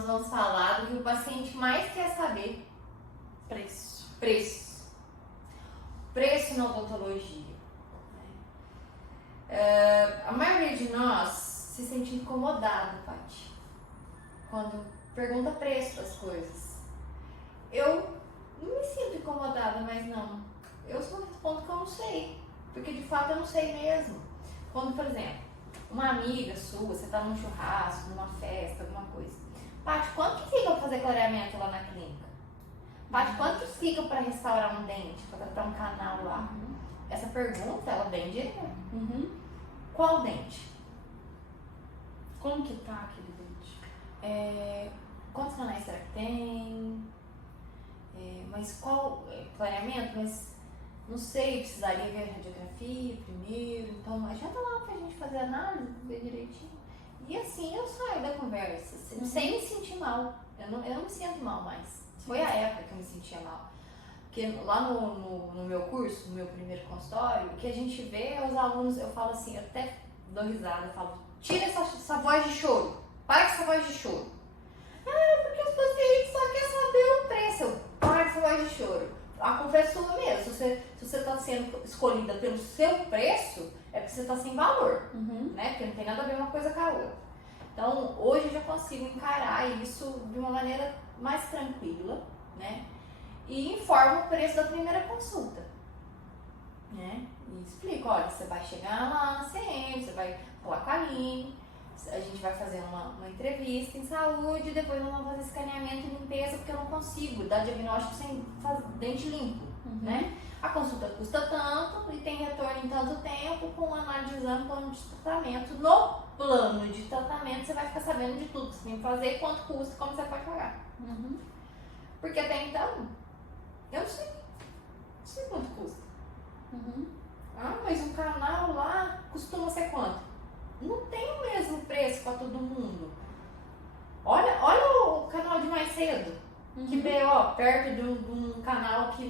nós vamos falar do que o paciente mais quer saber. Preço. Preço na odontologia. A maioria de nós se sente incomodado, Paty, quando pergunta preço das coisas. Eu não me sinto incomodada, mas não. Eu só respondo que eu não sei, porque de fato eu não sei mesmo. Quando, por exemplo, uma amiga sua, você tá num churrasco, numa festa, alguma coisa. Paty, quanto que fica pra fazer clareamento lá na clínica? Paty, quanto que fica pra restaurar um dente, pra tratar um canal lá? Essa pergunta, ela vem direta. Qual dente? Como que tá aquele dente? Quantos canais será que tem? Mas qual clareamento? Mas não sei, precisaria ver a radiografia primeiro. Então, adianta lá pra gente fazer a análise, ver direitinho. E assim eu saio da conversa, sem me sentir mal. Eu não me sinto mal mais. Foi a época que eu me sentia mal. Porque lá no meu curso, no meu primeiro consultório, o que a gente vê é os alunos, eu falo assim, eu até dou risada, eu falo, tira essa voz de choro, para com essa voz de choro. Porque os pacientes só querem saber o preço. Eu, para com essa voz de choro. A culpa é sua mesmo. Se você está sendo escolhida pelo seu preço, é porque você está sem valor, né? Porque não tem nada a ver uma coisa com a outra. Então, hoje eu já consigo encarar isso de uma maneira mais tranquila, né? E informo o preço da primeira consulta, né? E explico, olha, você vai chegar lá na CM, você vai falar com a Aline, a gente vai fazer uma entrevista em saúde, depois nós vamos fazer escaneamento e limpeza, porque eu não consigo dar diagnóstico sem fazer dente limpo, né? A consulta custa tanto e tem retorno em tanto tempo, com análise de exame, plano de tratamento. No plano de tratamento, você vai ficar sabendo de tudo que você tem que fazer, quanto custa e como você pode pagar. Porque até então, eu não sei quanto custa. Mas um canal lá costuma ser quanto? Não tem o mesmo preço para todo mundo. Olha o canal de mais cedo, que BO, perto de um canal que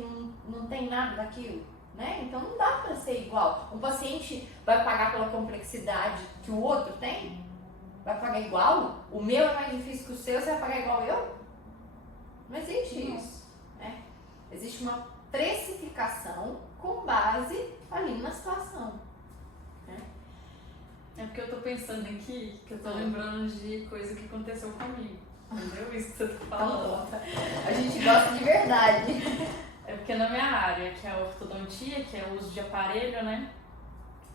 não tem nada daquilo, né? Então não dá para ser igual. Um paciente vai pagar pela complexidade que o outro tem? Vai pagar igual? O meu é mais difícil que o seu, você vai pagar igual eu? Não existe isso, né? Existe uma precificação com base ali na situação, né? É porque eu tô pensando aqui, que eu tô lembrando de coisa que aconteceu comigo. Entendeu? Isso que você tá falando. A gente gosta de verdade. É porque na minha área, que é a ortodontia, que é o uso de aparelho, né?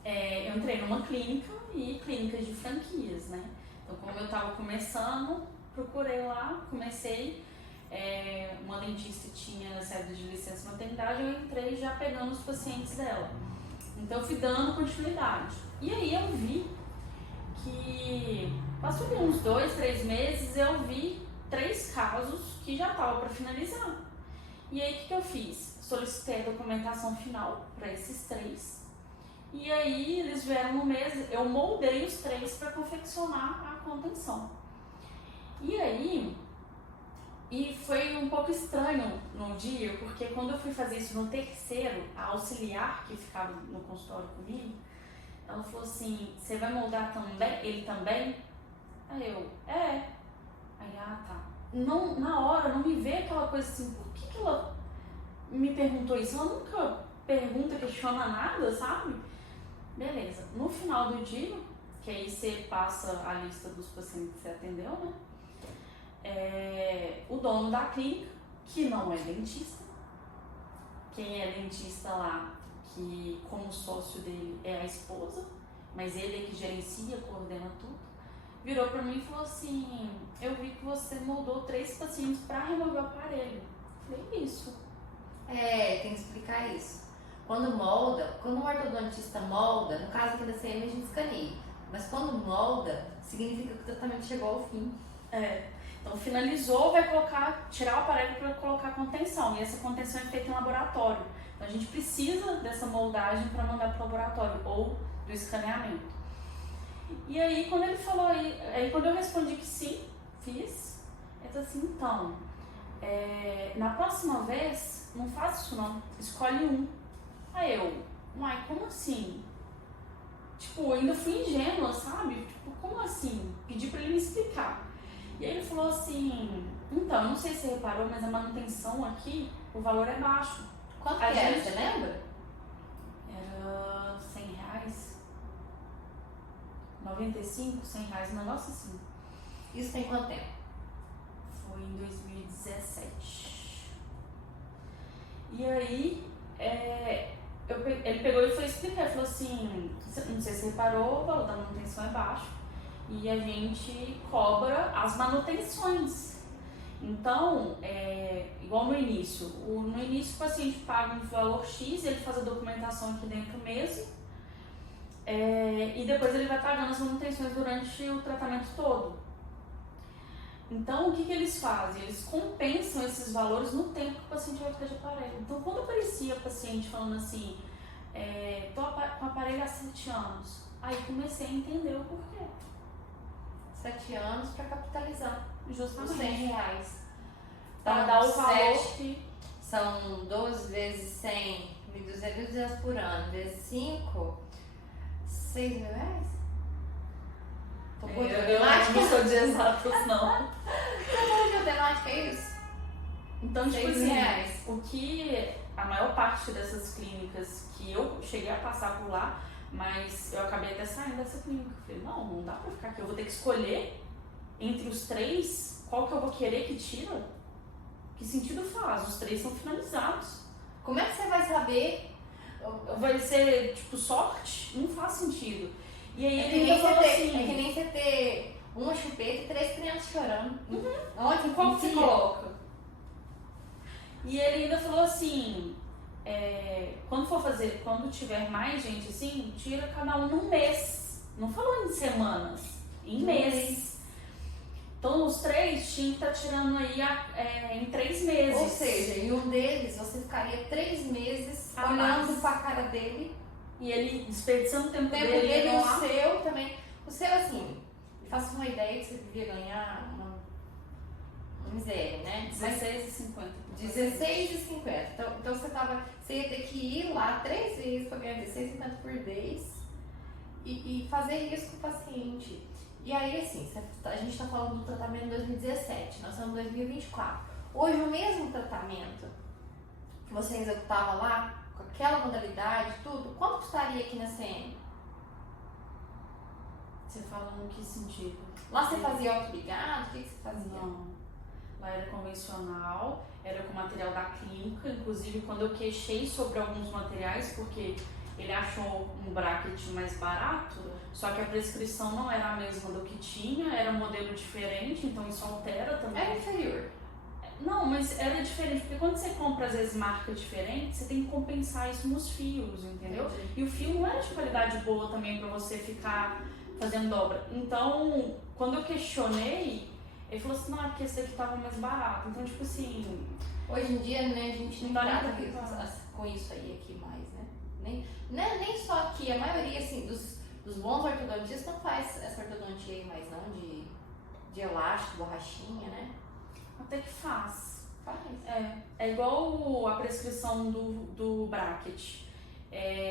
Eu entrei numa clínica e clínicas de franquias, né? Então, como eu tava começando, procurei lá, comecei. Uma dentista tinha saído de licença maternidade, eu entrei já pegando os pacientes dela. Então, eu fui dando continuidade. E aí eu vi que passou ali uns 2, 3 meses, eu vi 3 casos que já estavam para finalizar. E aí o que eu fiz? Solicitei a documentação final para esses 3. E aí eles vieram no mês, eu moldei os 3 para confeccionar a contenção. E aí, foi um pouco estranho no dia, porque quando eu fui fazer isso no terceiro, a auxiliar que ficava no consultório comigo, ela falou assim, você vai moldar também, ele também? Aí eu, Aí, tá. Não, na hora não me veio aquela coisa assim, por que ela me perguntou isso? Ela nunca pergunta, questiona nada, sabe? Beleza. No final do dia, que aí você passa a lista dos pacientes que você atendeu, né? O dono da clínica, que não é dentista, quem é dentista lá, que como sócio dele é a esposa, mas ele é que gerencia, coordena tudo, virou pra mim e falou assim, eu vi que você moldou 3 pacientes para remover o aparelho. Falei, isso. Tem que explicar isso. Quando um ortodontista molda, no caso aqui da CM a gente escaneia, mas quando molda, significa que o tratamento chegou ao fim. Então finalizou, vai tirar o aparelho para colocar contenção, e essa contenção é feita em laboratório. Então a gente precisa dessa moldagem para mandar para o laboratório ou do escaneamento. E aí quando ele falou, quando eu respondi que sim, fiz, ele falou assim, então, na próxima vez, não faz isso não, escolhe um. Aí eu, como assim? Tipo, eu ainda fui ingênua, sabe? Tipo, como assim? Pedi pra ele me explicar. E aí ele falou assim, então, não sei se você reparou, mas a manutenção aqui, o valor é baixo. Quanto A que era, gente- você lembra? Era R$100, 95, R$100, um negócio assim. Isso tem quanto tempo? Foi em 2017. E aí, ele pegou e foi explicar, ele falou assim, não sei se você reparou, o valor da manutenção é baixo e a gente cobra as manutenções. Então, igual no início, no início o paciente paga um valor X, ele faz a documentação aqui dentro mesmo, e depois ele vai pagando as manutenções durante o tratamento todo. Então, o que eles fazem? Eles compensam esses valores no tempo que o paciente vai ficar de aparelho. Então, quando aparecia o paciente falando assim, tô com o aparelho há 7 anos, aí comecei a entender o porquê. 7 anos para capitalizar os Justamente. R$100. Para Então, dar o valor sete que... São 12 vezes 100, 1.200 reais por ano, vezes 5, R$6.000? Tô boa de Eu matemática? não sou de exatos, não. Tô boa de matemática, é isso? Então, tipo R$6.000. assim, o que a maior parte dessas clínicas que eu cheguei a passar por lá, mas eu acabei até saindo dessa clínica. Eu falei, não dá pra ficar aqui, eu vou ter que escolher entre os 3 qual que eu vou querer que tira. Que sentido faz? Os 3 são finalizados. Como é que você vai saber? Vai ser, tipo, sorte? Não faz sentido. E aí É que ele nem ainda falou você assim... ter, é que nem você ter uma chupeta e 3 crianças chorando. Onde Qual que você enfia? coloca? E ele ainda falou assim, quando tiver mais gente assim, tira cada um num mês. Não falou em semanas, em meses. Então os 3 tinham que estar tirando aí em 3 meses. Ou seja, em um deles você ficaria 3 meses A olhando mais. pra cara dele. E ele desperdiçando o tempo O tempo dele dele e indo o lá. seu também. O seu, assim, faça uma ideia que você devia ganhar uma miséria, né? Mas R$16,50. 16,50. Então você ia ter que ir lá 3 vezes para ganhar 16,50 por vez e fazer isso com o paciente. E aí, assim, a gente está falando do tratamento em 2017, nós estamos em 2024. Hoje, o mesmo tratamento que você executava lá, com aquela modalidade, tudo, quanto custaria aqui na CM? Você fala no que sentido? Lá você fazia autoligado? O que você fazia? Não. Lá era convencional, era com material da clínica. Inclusive, quando eu queixei sobre alguns materiais, porque ele achou um bracket mais barato, só que a prescrição não era a mesma do que tinha, era um modelo diferente, então isso altera também. Era inferior. Não, mas era diferente, porque quando você compra às vezes marca diferente, você tem que compensar isso nos fios, entendeu? Entendi. E o fio não era de qualidade boa também pra você ficar fazendo dobra. Então, quando eu questionei, ele falou assim, não, é porque esse daqui tava mais barato. Então, tipo assim... Hoje em dia, né, a gente não Não dá nem trata pra falar. com isso aí aqui mais, né? Nem só aqui, a maioria, assim, dos bons ortodontistas não faz essa ortodontia aí mais não, de elástico, borrachinha, né? Até que faz. Faz. É igual a prescrição do bracket.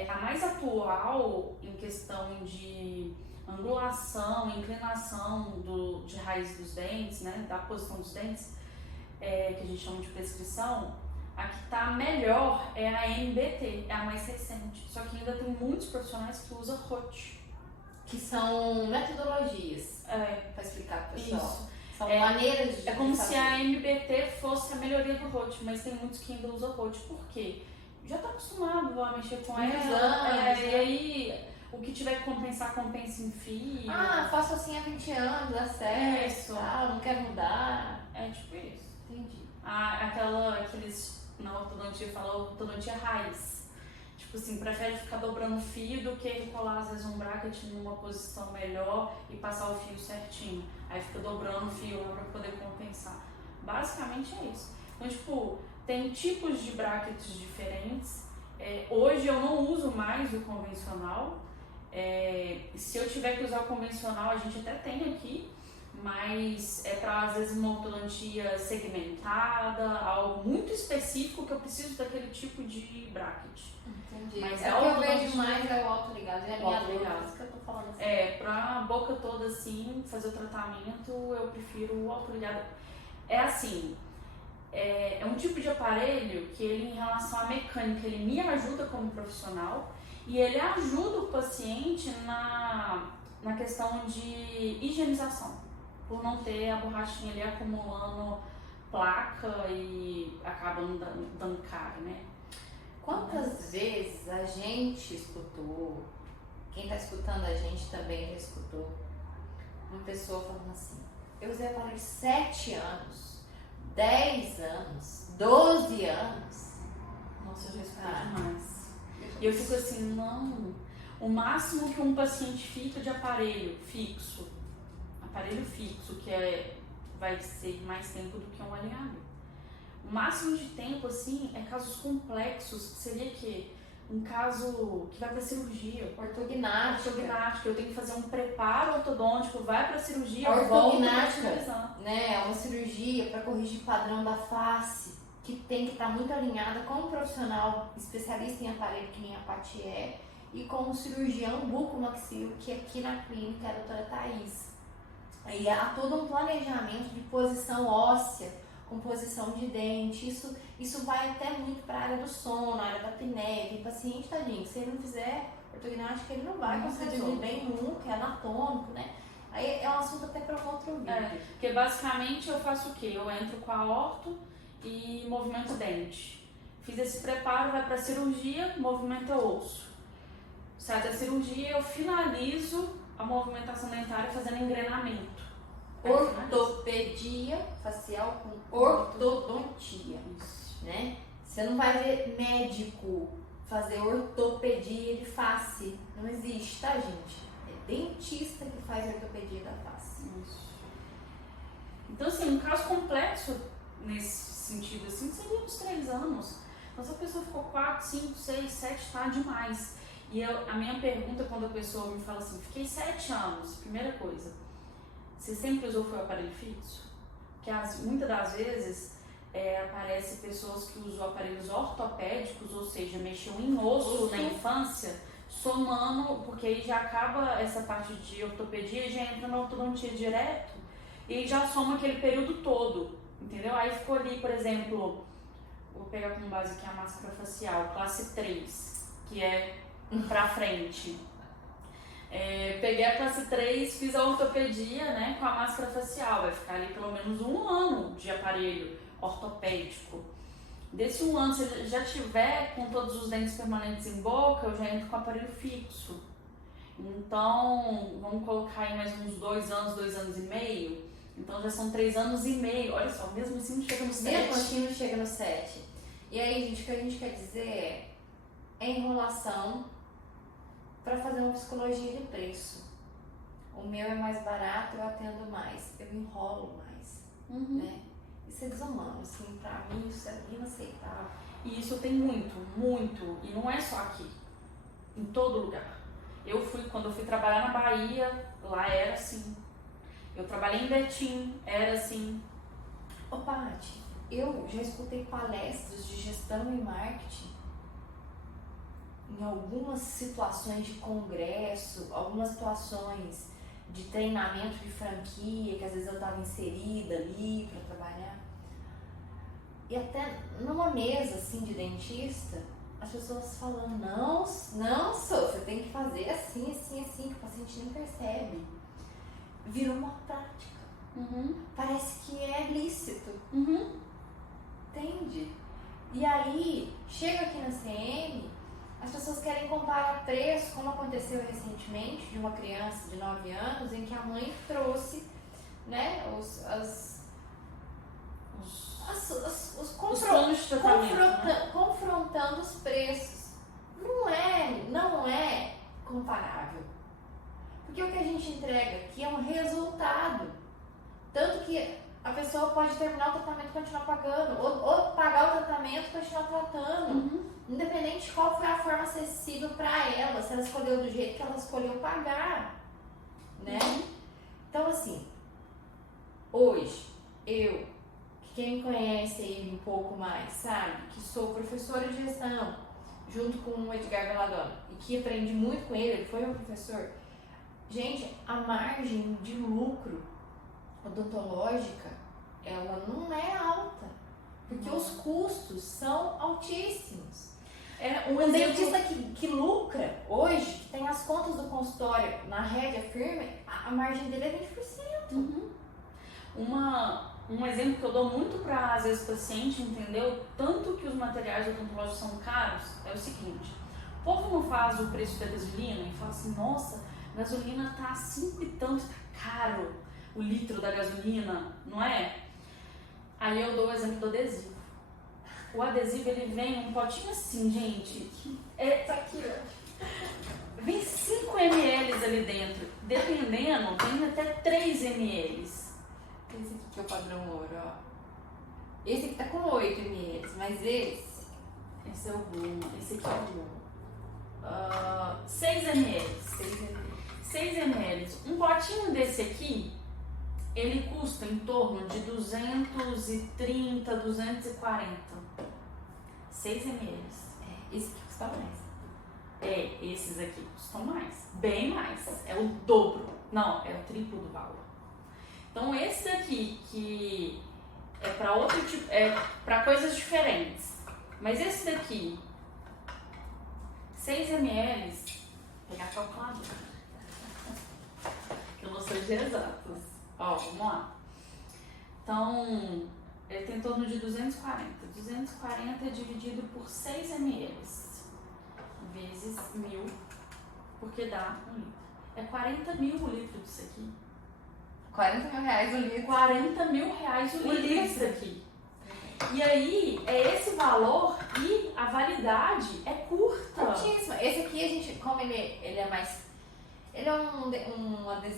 A mais atual em questão de angulação, inclinação de raiz dos dentes, né, da posição dos dentes, que a gente chama de prescrição, a que está melhor é a NBT, é a mais recente. Só que ainda tem muitos profissionais que usam ROT. Que são metodologias, para explicar pro pessoal. Isso. São maneiras de É como fazer. se a NBT fosse a melhoria do ROT, mas tem muitos que ainda usam ROT. Por quê? Já tá acostumado a mexer com Muitos ela. anos, E né? aí, o que tiver que compensar, compensa em fio. Ah, faço assim há 20 anos, dá certo, Isso. não quero mudar. É tipo isso. Entendi. Aqueles na ortodontia falam ortodontia raiz. Tipo assim, prefere ficar dobrando fio do que colar às vezes um bracket numa posição melhor e passar o fio certinho. Aí fica dobrando o fio lá pra poder compensar. Basicamente é isso. Então, tipo, tem tipos de brackets diferentes. Hoje eu não uso mais o convencional. Se eu tiver que usar o convencional, a gente até tem aqui, mas é para às vezes uma ortodontia segmentada, algo muito específico que eu preciso daquele tipo de bracket. Entendi. Mas É o que eu vejo mais é o autoligado, é a minha dor, por isso que eu tô falando assim. Pra boca toda assim, fazer o tratamento, eu prefiro o autoligado. É assim, é um tipo de aparelho que ele, em relação à mecânica, ele me ajuda como profissional e ele ajuda o paciente na questão de higienização, por não ter a borrachinha ali acumulando placa e acaba dando cara, né? Quantas vezes a gente escutou, quem está escutando a gente também já escutou, uma pessoa falando assim, eu usei aparelho 7 anos, 10 anos, 12 anos. Nossa, eu já escutei demais. E eu fico assim, não. O máximo que um paciente fica de aparelho fixo, que vai ser mais tempo do que um alinhado. O máximo de tempo, assim, é casos complexos, seria que um caso que vai para cirurgia. Ortognática, eu tenho que fazer um preparo ortodôntico, vai para cirurgia, ortognática, né? É uma cirurgia para corrigir padrão da face, que tem que estar muito alinhada com um profissional especialista em aparelho, que nem a Paty é, e com um cirurgião bucomaxilo, que aqui na clínica é a doutora Thaís. Aí há todo um planejamento de posição óssea, composição de dente, isso vai até muito para a área do sono, a área da apneia. Tem paciente, tadinho, se ele não fizer ortognática, ele não vai conseguir dormir bem nunca, é anatômico, né? Aí é um assunto até para um outro vídeo. Porque basicamente eu faço o quê? Eu entro com a orto e movimento dente. Fiz esse preparo, vai para cirurgia, movimenta osso. Sai da cirurgia, eu finalizo a movimentação dentária fazendo engrenamento. Ortopedia facial com ortodontia, né? Você não vai ver médico fazer ortopedia de face, não existe, tá, gente? É dentista que faz ortopedia da face. Isso. Então, assim, um caso complexo nesse sentido, assim, seria uns 3 anos. Então, se a pessoa ficou 4, 5, 6, 7, tá demais. E a minha pergunta quando a pessoa me fala assim, fiquei 7 anos, primeira coisa, você sempre usou foi o aparelho fixo? Porque muitas das vezes aparece pessoas que usam aparelhos ortopédicos, ou seja, mexiam em osso na infância, somando, porque aí já acaba essa parte de ortopedia e já entra na ortodontia direto e já soma aquele período todo, entendeu? Aí ficou ali, por exemplo, vou pegar como base aqui a máscara facial, classe 3, que é pra frente. Peguei a classe 3, fiz a ortopedia, né, com a máscara facial, vai ficar ali pelo menos 1 ano de aparelho ortopédico. Desse 1 ano, se eu já tiver com todos os dentes permanentes em boca, eu já entro com o aparelho fixo. Então, vamos colocar aí mais uns 2 anos, 2 anos e meio. Então já são 3 anos e meio. Olha só, mesmo assim não chega no 7. Mesmo assim não chega no 7. E aí, gente, o que a gente quer dizer é enrolação para fazer uma psicologia de preço. O meu é mais barato, eu atendo mais, eu enrolo mais, né? Isso é desumano, assim, pra mim isso é inaceitável. E isso tem muito, muito, e não é só aqui, em todo lugar. Quando eu fui trabalhar na Bahia, lá era assim. Eu trabalhei em Betim, era assim. Ô, Paty, eu já escutei palestras de gestão e marketing em algumas situações de congresso, algumas situações de treinamento de franquia, que às vezes eu estava inserida ali para trabalhar. E até numa mesa assim de dentista, as pessoas falando, não, sou, você tem que fazer assim, assim, assim, que o paciente nem percebe. Virou uma prática. Parece que é lícito. Entende? E aí, chega aqui na CM, as pessoas querem comparar preço, como aconteceu recentemente, de uma criança de 9 anos, em que a mãe trouxe, né, os planos de tratamento, né? Confrontando os preços. Não é comparável. Porque o que a gente entrega aqui é um resultado. Tanto que a pessoa pode terminar o tratamento e continuar pagando, ou pagar o tratamento e continuar tratando. Independente de qual foi a forma acessível para ela, se ela escolheu do jeito que ela escolheu pagar, né? Então, assim, Hoje, eu, que quem me conhece aí um pouco mais, sabe, que sou professora de gestão, junto com o Edgar Belladonna, e que aprendi muito com ele foi meu professor. Gente, a margem de lucro odontológica, ela não é alta, porque os custos são altíssimos. Um dentista que lucra hoje, que tem as contas do consultório na rédea firme, a margem dele é 20%. Um exemplo que eu dou muito para, às vezes, o paciente entender o tanto que os materiais odontológicos são caros é o seguinte: o povo não faz o preço da gasolina e fala assim, nossa, a gasolina tá 5 e tanto, tá caro o litro da gasolina, não é? Aí eu dou o exemplo do adesivo. O adesivo, ele vem um potinho assim, gente, Tá aqui, ó. vem 5 ml ali dentro, dependendo, tem até 3 ml. Esse aqui que é o padrão ouro, ó. Esse aqui tá com 8 ml, mas esse é o Bluma, esse aqui é o Bluma. 6 ml. 6 ml. 6 ml. Um potinho desse aqui, ele custa em torno de 230, 240. 6 ml. Esse aqui custa mais. Esses aqui custam mais. Bem mais. É o dobro. Não, é o triplo do valor. Então esse daqui, que é para outro tipo, é para coisas diferentes. Mas esse daqui, 6 ml, vou pegar a calculadora. Eu não sou de exatos. Ó, vamos lá. Então, ele tem em torno de 240. 240 dividido por 6 ml vezes 1.000, porque dá 1 litro. É 40 mil o litro disso aqui. 40 mil reais o litro. 40 mil reais o litro disso aqui. E aí, é esse valor e a validade é curta. Curtíssima. Esse aqui, a gente, como ele é mais... Ele é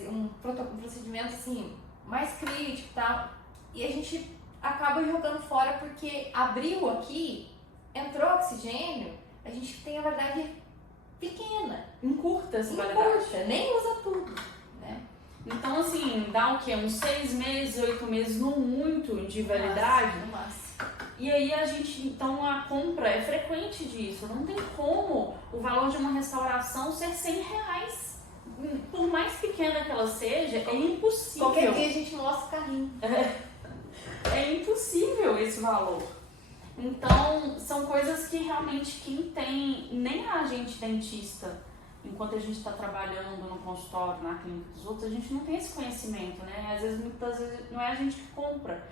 um procedimento, assim, mais crítico e tal. E a gente acaba jogando fora porque abriu aqui, entrou oxigênio, a gente tem a validade pequena. Encurta essa validade. Encurta, nem usa tudo, né? Então, assim, dá o quê? Uns 6 meses, 8 meses, no muito, de validade. No máximo. E aí a gente, então a compra é frequente disso. Não tem como o valor de uma restauração ser 100 reais. Por mais pequena que ela seja, é impossível. Qualquer dia a gente mostra o carrinho. É impossível esse valor. Então, são coisas que realmente quem tem, nem a gente dentista, enquanto a gente está trabalhando no consultório, na clínica dos outros, a gente não tem esse conhecimento, né? Às vezes, muitas vezes, não é a gente que compra.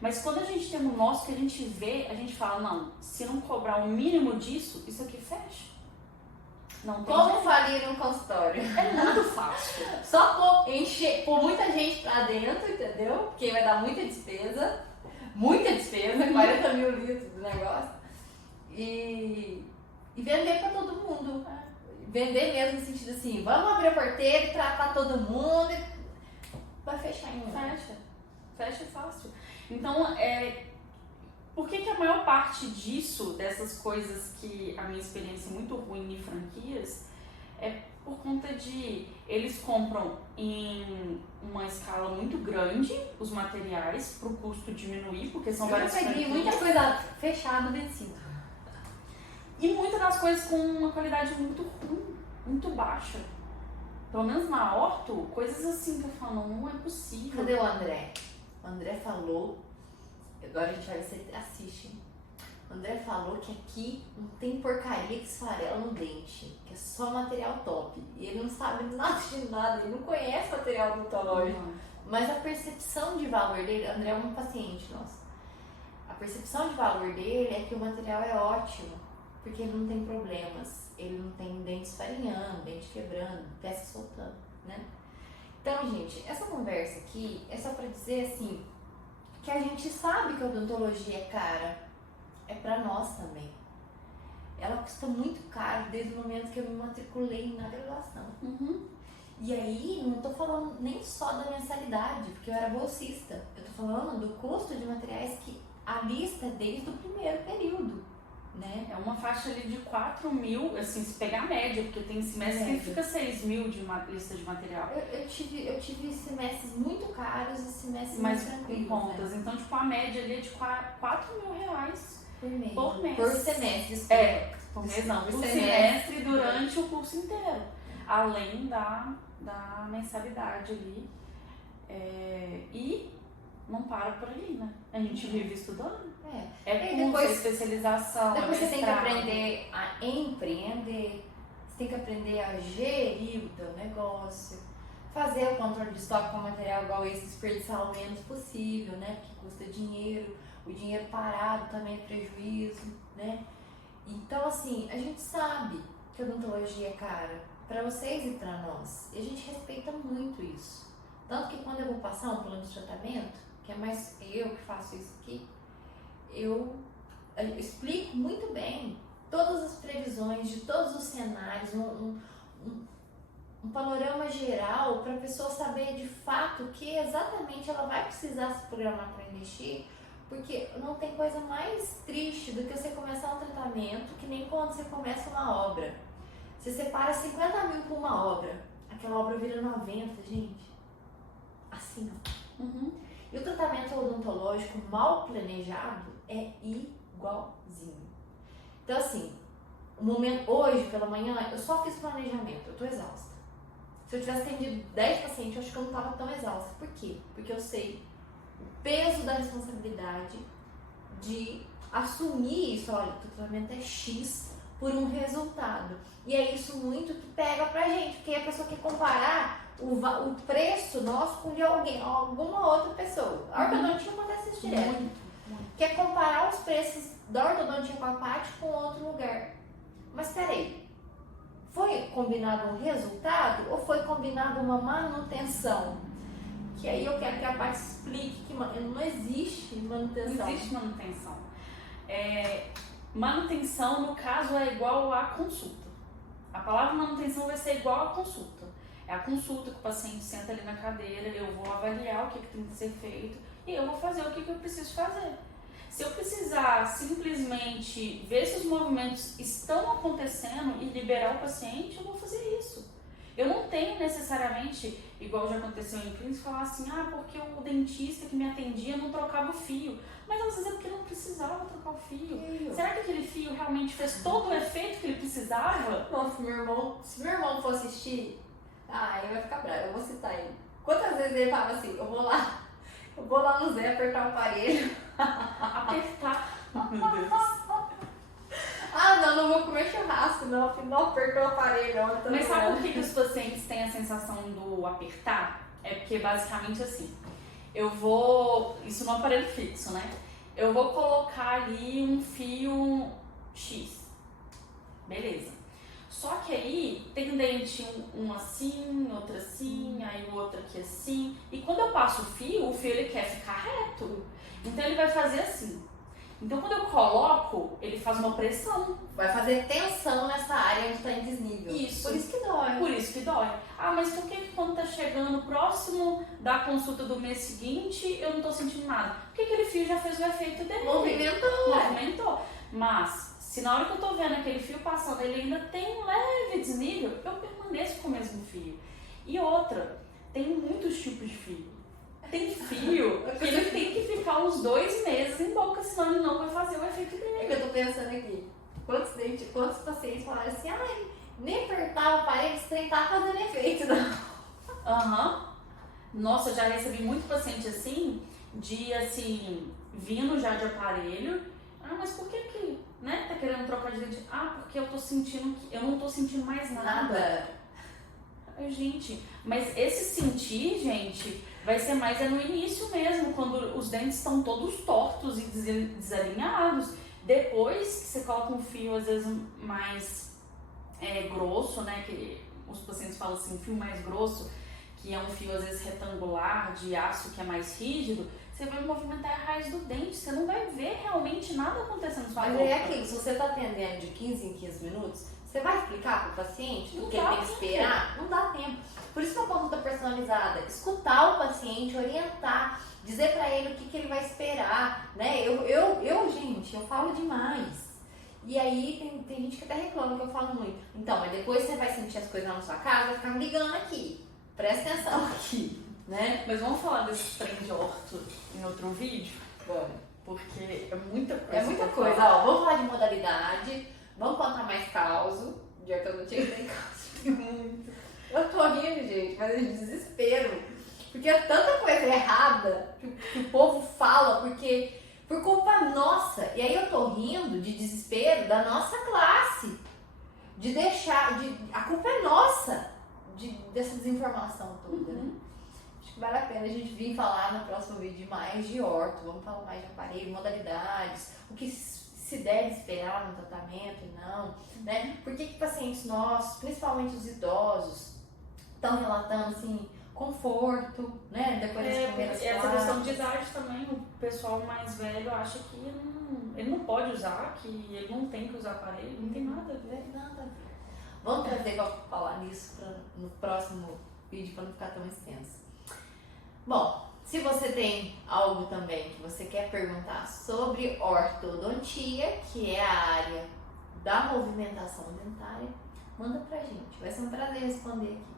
Mas quando a gente tem o nosso, que a gente vê, a gente fala, não, se não cobrar o mínimo disso, isso aqui fecha. Não tem Como jeito. falir um consultório? É muito fácil. Só pôr muita gente pra dentro, entendeu? Porque vai dar muita despesa, 40 mil litros do negócio. E vender pra todo mundo. Vender mesmo no sentido assim, vamos abrir a porteira e tratar todo mundo. Vai fechar em um ano. Fecha fácil. Então, por que a maior parte disso, dessas coisas que a minha experiência é muito ruim em franquias, é por conta de eles compram em uma escala muito grande os materiais para o custo diminuir, porque são várias franquias. Eu peguei muita coisa fechada vencida. E muitas das coisas com uma qualidade muito ruim, muito baixa. Pelo menos na orto, coisas assim que eu falo, não é possível. Cadê o André? O André falou, agora a gente vai ver se ele assiste. O André falou que aqui não tem porcaria que esfarela no dente, que é só material top. E ele não sabe nada de nada, ele não conhece material odontológico. Mas a percepção de valor dele, André é um paciente nosso. A percepção de valor dele é que o material é ótimo, porque ele não tem problemas, ele não tem dente esfarinhando, dente quebrando, peça soltando, né? Então, gente, essa conversa aqui é só pra dizer assim, que a gente sabe que a odontologia é cara, é pra nós também. Ela custa muito caro desde o momento que eu me matriculei na graduação. E aí, não tô falando nem só da mensalidade, porque eu era bolsista. Eu tô falando do custo de materiais que a lista é desde o primeiro período. né? É uma faixa ali de 4 mil, assim, se pegar a média, porque tem semestre que fica 6 mil de lista de material. Eu tive semestres muito caros e semestres mas muito com tranquilos, contas. né? Então, tipo, a média ali é de 4 mil reais Por mês. por mês. Por semestre, desculpa. Por mês não, por semestre. semestre durante o curso inteiro. Além da mensalidade ali. E não para por aí, né? A gente vive estudando. É E curso, depois- especialização, Depois você tem que mestrado. aprender a empreender, você tem que aprender a gerir o teu negócio, fazer o controle de estoque com material igual esse, desperdiçar o menos possível, né? Porque custa dinheiro, o dinheiro parado também é prejuízo, né? Então, assim, a gente sabe que a odontologia é cara para vocês e para nós, e a gente respeita muito isso. Tanto que quando eu vou passar um plano de tratamento, que é mais eu que faço isso aqui, eu explico muito bem todas as previsões de todos os cenários, um panorama geral para a pessoa saber de fato que exatamente ela vai precisar se programar para investir, porque não tem coisa mais triste do que você começar um tratamento que nem quando você começa uma obra. Você separa 50 mil por uma obra, aquela obra vira 90, gente. Assim, ó. E o tratamento odontológico mal planejado é igualzinho. Então, assim, hoje pela manhã, eu só fiz planejamento, eu tô exausta. Se eu tivesse atendido 10 pacientes, eu acho que eu não tava tão exausta. Por quê? Porque eu sei o peso da responsabilidade de assumir isso. Olha, o tratamento é X por um resultado. E é isso muito que pega pra gente, porque a pessoa quer comparar o preço nosso com de alguma outra pessoa. A ortodontia acontece isso direto. Quer comparar os preços da ortodontia com a parte com outro lugar. Mas peraí, foi combinado um resultado ou foi combinado uma manutenção? Que aí eu quero que a parte explique que não existe manutenção. Não existe manutenção. Manutenção, no caso, é igual a consulta. A palavra manutenção vai ser igual a consulta. É a consulta que o paciente senta ali na cadeira, eu vou avaliar o que tem que ser feito e eu vou fazer o que eu preciso fazer. Se eu precisar simplesmente ver se os movimentos estão acontecendo e liberar o paciente, eu vou fazer isso. Eu não tenho necessariamente, igual já aconteceu em clínica, falar assim, porque o dentista que me atendia não trocava o fio. Mas às vezes é porque não precisava trocar o fio. Será que aquele fio realmente fez todo o efeito que ele precisava? Nossa, se meu irmão for assistir, ele vai ficar bravo, eu vou citar ele. Quantas vezes ele falava assim, eu vou lá no Zé apertar o aparelho. Apertar. Meu Deus. Não vou comer churrasco, não apertou o aparelho. Mas sabe por que os pacientes têm a sensação do apertar? É porque basicamente assim, isso no aparelho fixo, né? Eu vou colocar ali um fio X. Beleza. Só que aí tem dente um assim, outro assim, aí o outro aqui assim. E quando eu passo o fio ele quer ficar reto. Então ele vai fazer assim. Então quando eu coloco, ele faz uma pressão. Vai fazer tensão nessa área onde está em desnível. Isso. Por isso que dói. Por isso que dói. Mas por que quando tá chegando próximo da consulta do mês seguinte, eu não tô sentindo nada? Porque aquele fio já fez o efeito dele. Movimentou. Mas se na hora que eu tô vendo aquele fio passando, ele ainda tem um leve desnível, eu permaneço com o mesmo fio. E outra, tem muitos tipos de fio. Tem fio que ele tem que ficar uns 2 meses em boca, senão ele não vai fazer o efeito dele. É que eu tô pensando aqui. Quantos pacientes falaram assim, nem apertar o aparelho, esse trem tá fazendo efeito, não. Nossa, eu já recebi muito paciente assim, vindo já de aparelho. Mas por que tá querendo trocar de dente? Porque eu tô sentindo que eu não tô sentindo mais nada. Gente, mas esse sentir, gente, vai ser mais no início mesmo, quando os dentes estão todos tortos e desalinhados. Depois que você coloca um fio, às vezes, mais grosso, né? Que os pacientes falam assim, um fio mais grosso, que é um fio, às vezes, retangular, de aço, que é mais rígido, você vai movimentar a raiz do dente, você não vai ver realmente nada acontecendo na sua boca. Mas é aquilo, se você tá atendendo de 15 em 15 minutos, você vai explicar pro paciente o que ele tem que esperar? Não dá tempo. Por isso que a consulta personalizada, escutar o paciente, orientar, dizer pra ele o que ele vai esperar, né? Gente, eu falo demais. E aí tem gente que até reclama que eu falo muito. Então, mas depois você vai sentir as coisas lá na sua casa, vai ficar me ligando aqui. Presta atenção aqui, né? Mas vamos falar desse trem de orto em outro vídeo? Bora. Porque é muita coisa. É muita pra coisa, falar. ó. Vamos falar de modalidade, vamos contar mais causo. Já que eu não tinha nem causo, tem muito. Eu tô rindo, gente, mas é de desespero. Porque é tanta coisa errada que o povo fala, porque por culpa nossa. E aí eu tô rindo de desespero da nossa classe. De deixar. A culpa é nossa dessa desinformação toda, né? Acho que vale a pena a gente vir falar no próximo vídeo mais de orto. Vamos falar mais de aparelho, modalidades, o que se deve esperar no tratamento e não, né? Por que pacientes nossos, principalmente os idosos, estão relatando assim conforto, né? Depois das primeiras essa fases. questão de idade também, o pessoal mais velho acha que ele não pode usar, que ele não tem que usar aparelho, não tem nada a ver. Nada a ver. Vamos trazer para falar nisso no próximo vídeo para não ficar tão extenso. Bom, se você tem algo também que você quer perguntar sobre ortodontia, que é a área da movimentação dentária, manda pra gente. Vai ser um prazer responder aqui.